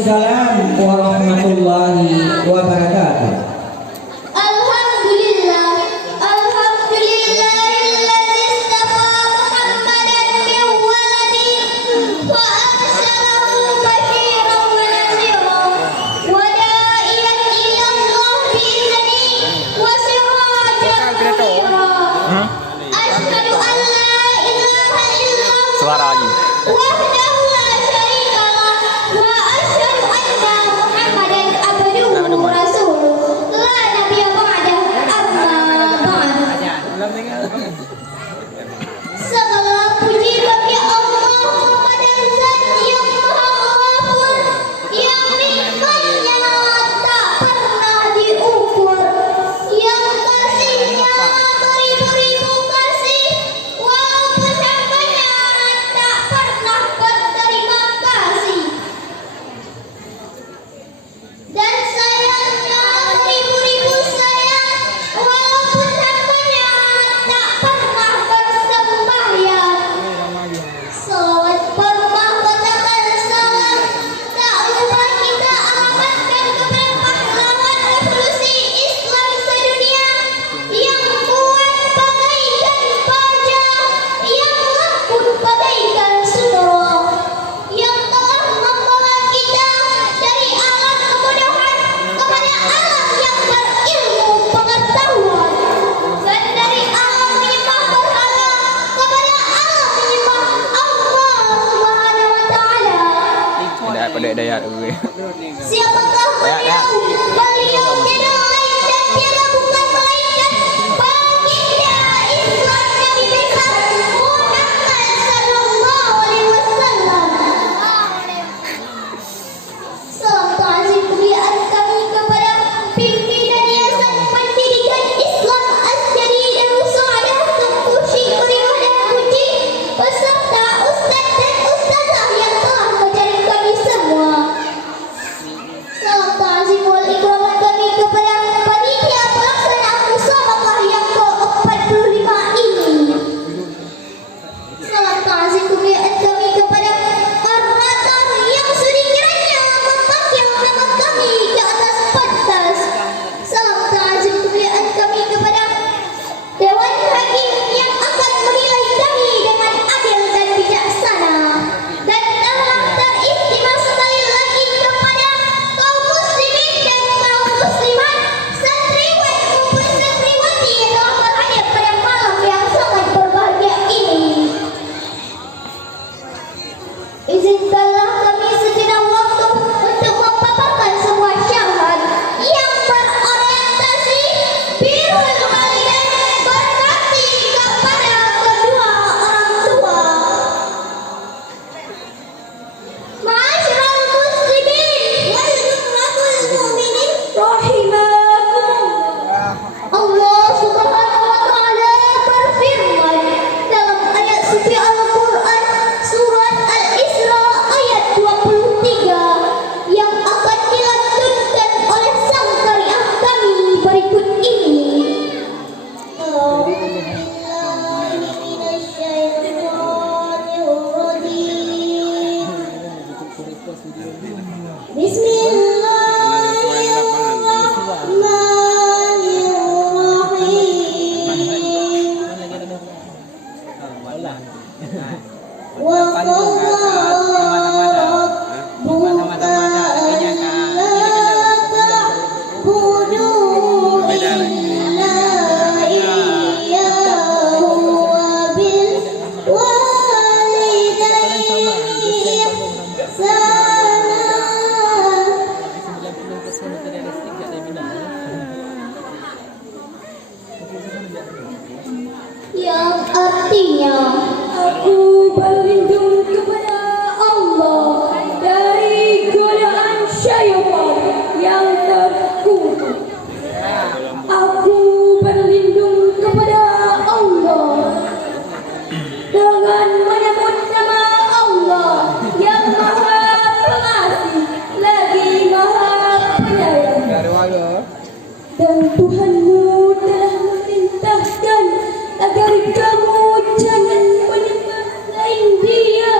Waalaikumsalam warahmatullahi wabarakatuh. Alhamdulillah, alhamdulillahilladzi istafa Muhammadan min waladi wa arsalahu basyiran wa nadhiran wa da'iyan ila Allah bi'idhnihi wa sirajan munira. Asyhadu an la ilaha illallah Suara lagi. wahdahu la syarika lah wa asyhadu anna Muhammadan abduhu wa rasuluh la nabiyya ba'dahu amma ba'd. Segala puji bagi Allah pada Zat yang Maha Ghafur, yang nikmatnya tak pernah diukur, yang kasihnya beribu-ribu kasih, walaupun hambanya tak pernah berterima kasih, dan sayangnya beribu-ribu sayang, walaupun hambanya tak pernah bersembahyang. Salawat bermahkotakan salam, tak lupa kita alamatkan kepada pahlawan revolusi Islam sedunia yang kuat bagaikan baja, yang lembut bagaikan sudara, yang telah membawa kita dari alam kebodohan kepada alam yang berilmu pengetahuan, dan dari alam menyembah berhala kepada alam menyembah Allah Subhanahu wa taala. Tidak pada daya gue. Siapakah beliau? Beliau tiada lain dan tiada bukan melainkan baginda Islam Nabi besar Muhammad sallallahu alaihi wasallam. Salam ta'zim kemuliaan kami kepada pimpinan Yayasan Pendidikan Islam Asjadi Darus Saadah Tunku Syekh dan Puji, beserta ustaz dan ustazah yang telah mengajar kami semua. Salam ta'zim wal ikramat kami kepada panitia pelaksana musabaqah yang ke-45 ini. Salam ta'zim kemuliaan kami kepada koordinator yang sudi kiranya memanggil nama kami ke atas pentas. Salam ta'zim kemuliaan kami kepada Dewan Hakim yang akan menilai kami dengan adil dan bijaksana. Dan dalam teristimewa sekali lagi kepada kaum muslimin dan kaum muslimat, santriwan maupun santriwati yang telah berhadir pada malam yang sangat berbahagia ini. Izinkanlah kami sejenak waktu untuk memaparkan sebuah syahadat yang berorientasi birrul walidain, berbakti kepada kedua orang tua. Ma'asyiral muslimin wal jumlatul mu'minin rahimakumullah. Allah Subhanahu wa taala berfirman dalam ayat suci Al-Qur'an surat Al-Isra ayat 23 yang akan dilantunkan oleh sang karya kami berikut ini. Yang artinya aku berlindung kepada Allah dari godaan syaitan yang terkutuk. Aku berlindung kepada Allah dengan menyebut nama Allah yang Maha Pengasih lagi Maha Penyayang. Dan Tuhanmu telah memerintahkan agar kamu jangan menyembah selain Dia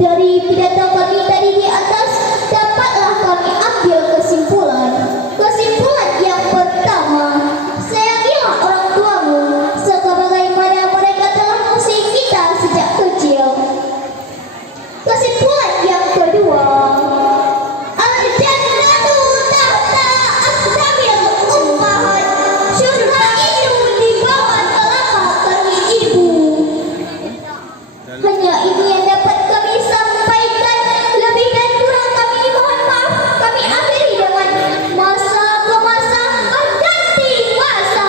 Dari pidato kami tadi di atas, dapatlah kami ambil kesimpulan. Kesimpulan yang pertama, sayangilah orang tuamu sebagaimana mereka telah mengasihi kita sejak kecil. Kesimpulan yang kedua, al-jannatu tahta aqdamil ummahat. Surga itu di bawah telapak kaki ibu. Hanya ini yang dapat kami sampaikan. Lebih dan kurang kami mohon maaf. Kami akhiri dengan masa ke masa berganti masa.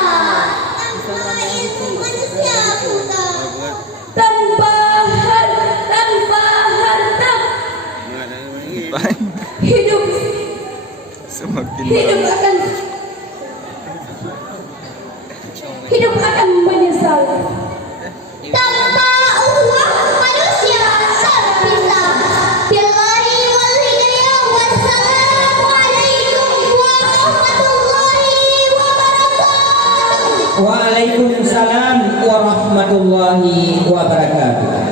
Tanpa ilmu manusia buta. Tanpa harta hidup Semakin hidup akan menyesal. Tanpa uang manusia terpisah. Billahi wal hidayah. Wassalamualaikum warahmatullahi wabarakatuh. Waalaikumsalam warahmatullahi wabarakatuh.